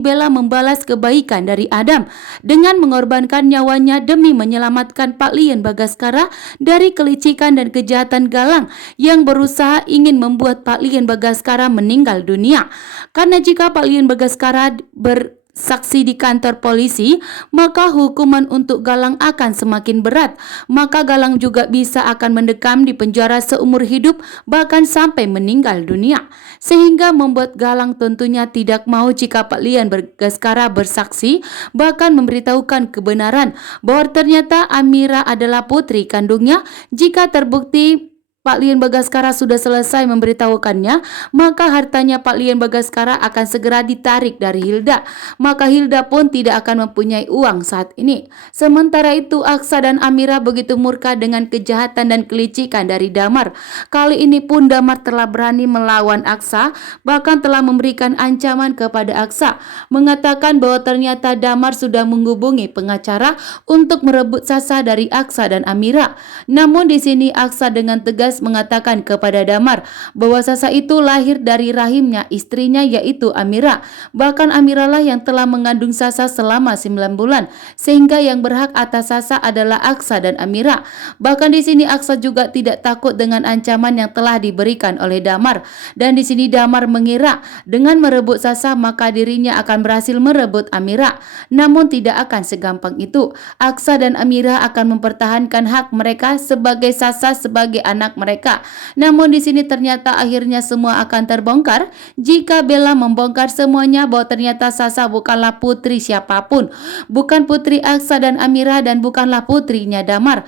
Bella membalas kebaikan dari Adam dengan mengorbankan nyawanya demi menyelamatkan Pak Lian Bagaskara dari kelicikan dan kejahatan Galang yang berusaha ingin membuat Pak Lian Bagaskara meninggal dunia. Karena jika Pak Lian Bagaskara bersaksi di kantor polisi, maka hukuman untuk Galang akan semakin berat. Maka Galang juga bisa akan mendekam di penjara seumur hidup, bahkan sampai meninggal dunia. Sehingga membuat Galang tentunya tidak mau jika Pak Lian Bagaskara bersaksi, bahkan memberitahukan kebenaran bahwa ternyata Amira adalah putri kandungnya. Jika terbukti Pak Lian Bagaskara sudah selesai memberitahukannya, maka hartanya Pak Lian Bagaskara akan segera ditarik dari Hilda. Maka Hilda pun tidak akan mempunyai uang saat ini. Sementara itu Aksa dan Amira begitu murka dengan kejahatan dan kelicikan dari Damar. Kali ini pun Damar telah berani melawan Aksa, bahkan telah memberikan ancaman kepada Aksa, mengatakan bahwa ternyata Damar sudah menghubungi pengacara untuk merebut Sasa dari Aksa dan Amira. Namun di sini Aksa dengan tegas mengatakan kepada Damar bahwa Sasa itu lahir dari rahimnya istrinya, yaitu Amira. Bahkan Amira lah yang telah mengandung Sasa selama 9 bulan, sehingga yang berhak atas Sasa adalah Aksa dan Amira. Bahkan di sini Aksa juga tidak takut dengan ancaman yang telah diberikan oleh Damar. Dan di sini Damar mengira dengan merebut Sasa maka dirinya akan berhasil merebut Amira. Namun tidak akan segampang itu. Aksa dan Amira akan mempertahankan hak mereka sebagai Sasa sebagai anak mereka. Namun di sini ternyata akhirnya semua akan terbongkar jika Bella membongkar semuanya bahwa ternyata Sasa bukanlah putri siapapun, bukan putri Aksa dan Amira, dan bukanlah putrinya Damar.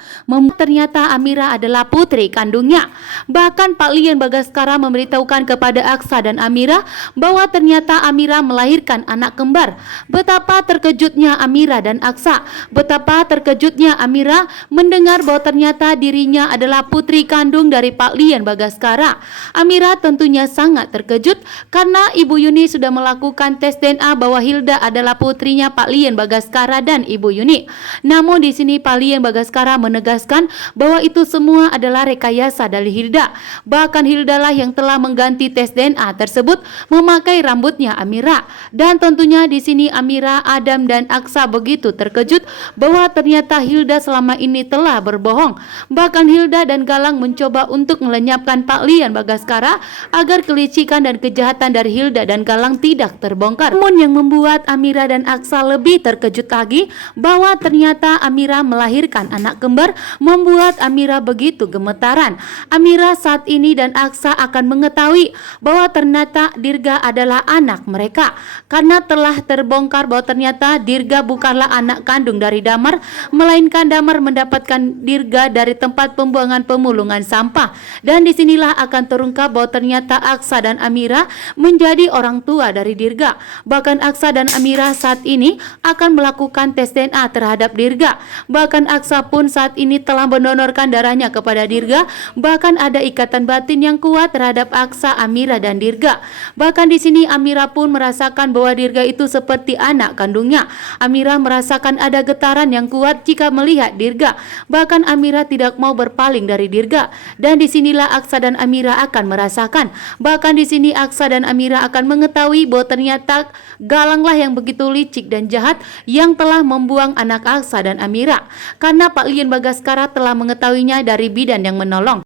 Ternyata Amira adalah putri kandungnya. Bahkan Pak Lian Bagaskara memberitahukan kepada Aksa dan Amira bahwa ternyata Amira melahirkan anak kembar. Betapa terkejutnya Amira dan Aksa, betapa terkejutnya Amira mendengar bahwa ternyata dirinya adalah putri kandung dari Pak Lian Bagaskara. Amira tentunya sangat terkejut karena Ibu Yuni sudah melakukan tes DNA bahwa Hilda adalah putrinya Pak Lian Bagaskara dan Ibu Yuni. Namun di sini Pak Lian Bagaskara menegaskan bahwa itu semua adalah rekayasa dari Hilda. Bahkan Hilda lah yang telah mengganti tes DNA tersebut memakai rambutnya Amira. Dan tentunya di sini Amira, Adam dan Aksa begitu terkejut bahwa ternyata Hilda selama ini telah berbohong. Bahkan Hilda dan Galang mencoba untuk melenyapkan Pak Lian Bagaskara agar kelicikan dan kejahatan dari Hilda dan Galang tidak terbongkar. Namun yang membuat Amira dan Aksa lebih terkejut lagi bahwa ternyata Amira melahirkan anak kembar, membuat Amira begitu gemetaran. Amira saat ini dan Aksa akan mengetahui bahwa ternyata Dirga adalah anak mereka, karena telah terbongkar bahwa ternyata Dirga bukanlah anak kandung dari Damar, melainkan Damar mendapatkan Dirga dari tempat pembuangan pemulungan sampah. Dan disinilah akan terungkap bahwa ternyata Aksa dan Amira menjadi orang tua dari Dirga. Bahkan Aksa dan Amira saat ini akan melakukan tes DNA terhadap Dirga. Bahkan Aksa pun saat ini telah mendonorkan darahnya kepada Dirga. Bahkan ada ikatan batin yang kuat terhadap Aksa, Amira dan Dirga. Bahkan di sini Amira pun merasakan bahwa Dirga itu seperti anak kandungnya. Amira merasakan ada getaran yang kuat jika melihat Dirga. Bahkan Amira tidak mau berpaling dari Dirga. Dan disinilah Aksa dan Amira akan merasakan. Bahkan di sini Aksa dan Amira akan mengetahui bahwa ternyata Galanglah yang begitu licik dan jahat yang telah membuang anak Aksa dan Amira. Karena Pak Lian Bagaskara telah mengetahuinya dari bidan yang menolong.